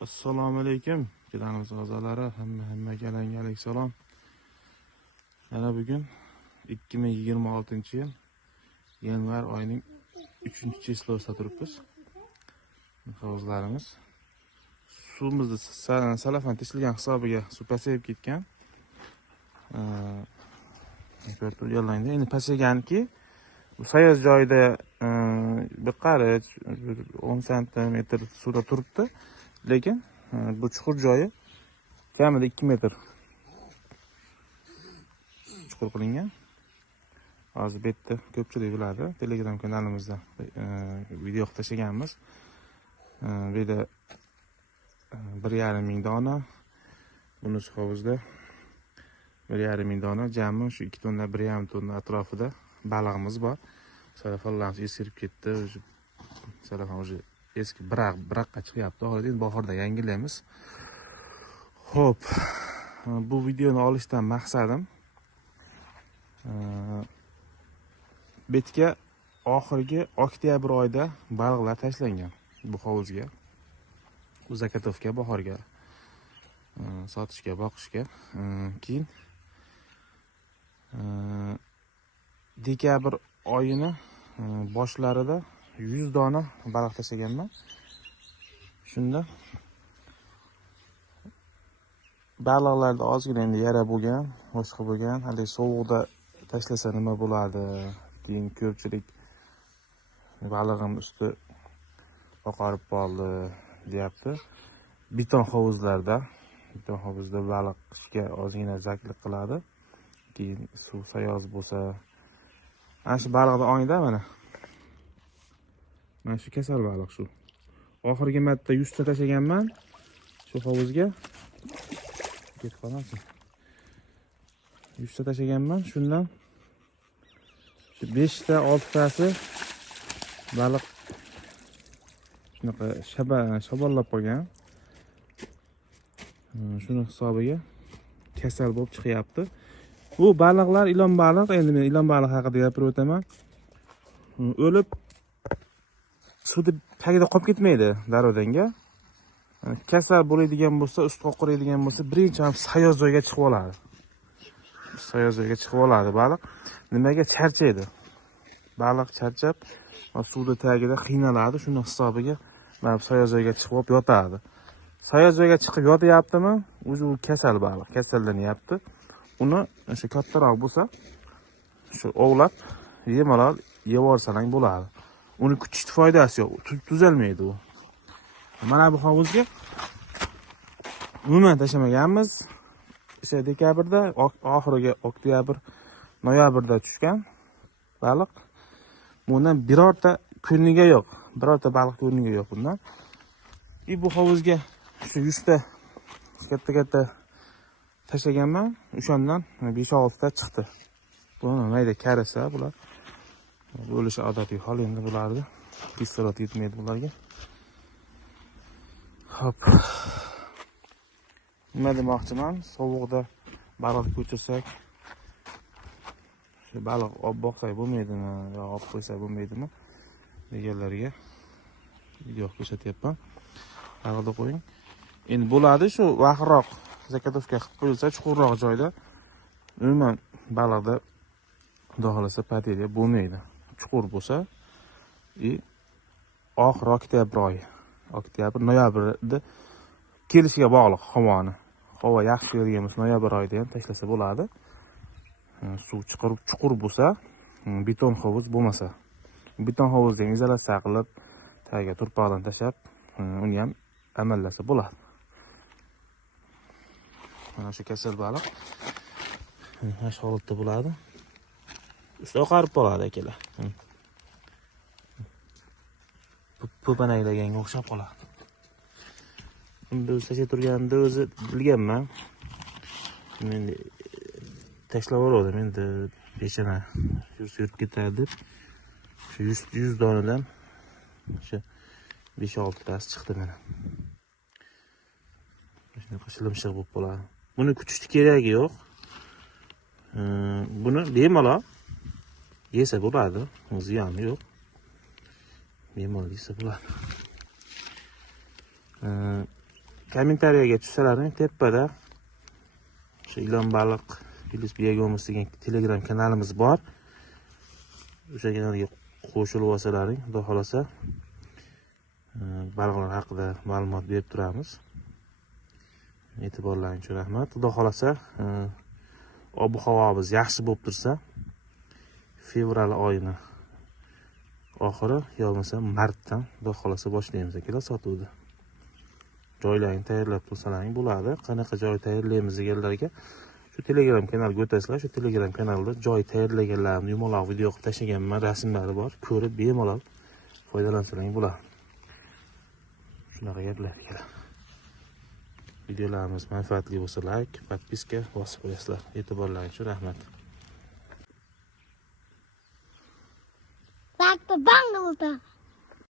Assalomu alaykum. Kanalimiz a'zolari, hammaga alayhissalom. Mana bugun 2026-yil yanvar oyining 3-chislovida turibmiz. Havuzlarimiz suvimizni salafan teshilgan hisobiga suv pasayib ketgan. Endi pasayganki, bu sayoz joyida bir qarich 10 sm suvda turibdi. Lekin bu chuqur joyi kamida 2 metr chuqur qilingan. Hozir bu yerda ko'pchilik biladi, Telegram kanalimizda video tashlaganmiz. Bu yerda 1,5 ming dona, bunisi hovuzda 1,5 ming dona, jami shu 2 tonna, 1,5 tonna atrofida balig'imiz bor. Salafonlarimiz eskirib ketdi, salafon уже eski biraqqa chiqyapti. Hozir endi bahorda yangilaymiz. Xo'p, bu videoni olishdan maqsadim betga oxirgi oktyabr oyida baliqlar tashlangan bu hovuzga. Bu zakatovga, bahorga sotishga, boqishga. Keyin dekabr oyini boshlarida 100 dona baliq tashlaganman. Shunda baliqlarda ozgina endi yara bo'lgan, boshqa bo'lgan. Hali sovuqda tashlasa nima bo'ladi? Keyin ko'pchilik balig'im usti oqarib qoldi deyapti. Beton hovuzda baliq qishga ozgina zaklik qiladi. Keyin suv sayoz bo'lsa, ana shu baliqni ongida mana shu kasal baliq shu. Oxirgi marta 100 ta tashlaganman shu hovuzga. Ketib qolmasin. 100 ta tashlaganman, shundan shu 5 ta, 6 tasi baliq shunaqa shabollab qolgan. Shuni hisobiga kasal bo'lib chiqyapti. Bu baliqlar ilon baliq, endi men ilon baliq haqida gapirib o'taman. O'lib suvda tagida qolib ketmaydi darvodanga. Kasal bo'ladigan bo'lsa, usti oqaradigan bo'lsa, birinchi ham sayoz joyga chiqib oladi. Sayoz joyga chiqib oladi baliq. Nimaga charchaydi? Baliq charchab suvda tagida qiynaladi, shuni hisobiga mana sayoz joyga chiqib olib yotadi. Sayoz joyga chiqib yotyaptimi? O'zi u kasal baliq, kasallanyapti. Uni o'sha kattaroq bo'lsa, shu ovlab, yemalol yevorsalang bo'ladi. Uni kutishni foydasi yo'q, tuzalmaydi u. Mana bu hovuzga umuman tashlamaganmiz. O'sha dekabrda, oxiriga oktyabr, noyabrda tushgan baliq. Bundan birorta kuniga yo'q. Birorta baliq kuniga yo'q bundan. Bu hovuzga shu 100 ta katta tashlaganman. O'shandan 5-6 ta chiqdi. Buni mayda karisa bular. Bo'lishi odatiy hol endi bularni. Kislorod yetmaydi bularga. Hop. Nima demoqchiman? Sovuqda baliq ko'chirsak, shu baliq olib boqsak bo'lmaydimi yo olib qo'ysak bo'lmaydimi deganlarga video ko'rsatyapman. Baliqni qo'ying. Endi bo'ladi shu vaqroq zakatovka qilib qo'yilsa, chuqurroq joyda umuman baliqda xudo xolasa pateliya bo'lmaydi. Chuqur bo'lsa, oxir oktyabr oyi, noyabrda kelishiga bog'liq havoni. Havo yaxshi kelgan bo'lsa, noyabr oyida ham tashlasa bo'ladi. Suv chuqur bo'lsa, beton hovuz bo'lmasa, beton hovuzni ham izolyatsiya qilib, tagiga turpoqdan tashlab, uni ham amallasa bo'ladi. Mana shu kasal baliq mana shu holatda bo'ladi. Usti oqarib qoladi akalar. Po'panaylaganga o'xshab qoladi. Unda o'sha turganida o'zi bilganman. Endi tashlab yubordim, endi peshana yurib ketadi. Shu 100 donadan o'sha 5-6 tasi chiqdi mana. Shunaqa shilimshiq bo'lib qoladi. Buni kutishni keragi yo'q. Buni bemalol yesa bo'ladi, ziyoni yo'q. Bemalol yesa bo'ladi. kommentariyaga tushsalaring tepada shu ilon baliq Filiz Begomus degan Telegram kanalimiz bor. O'sha kanalga qo'shilib olsalaring, xudo xolasa baliqlar haqida ma'lumot berib turamiz. E'tiborlaringiz uchun rahmat. Xudo xolasa ob-havomiz yaxshi bo'lib tursa, fevral oyini oxiri yo bo'lmasa martdan xudo xolasa boshlaymiz akalar sotuvni. Joylarni tayyorlab tursalaring bo'ladi. Qanaqa joy tayyorlaymiz deganlarga shu Telegram kanalga o'tasizlar. Shu Telegram kanalda joy tayyorlaganlarimni yumaloq video qilib tashlaganman, rasmlari bor. Ko'rib bemalol foydalansalaring bo'ladi. Shunaqa gaplar akalar. Videolarimiz manfaatli bo'lsa like, podpiska bosib qo'yasizlar. E'tiborlaringiz uchun rahmat. Bak babam da burada.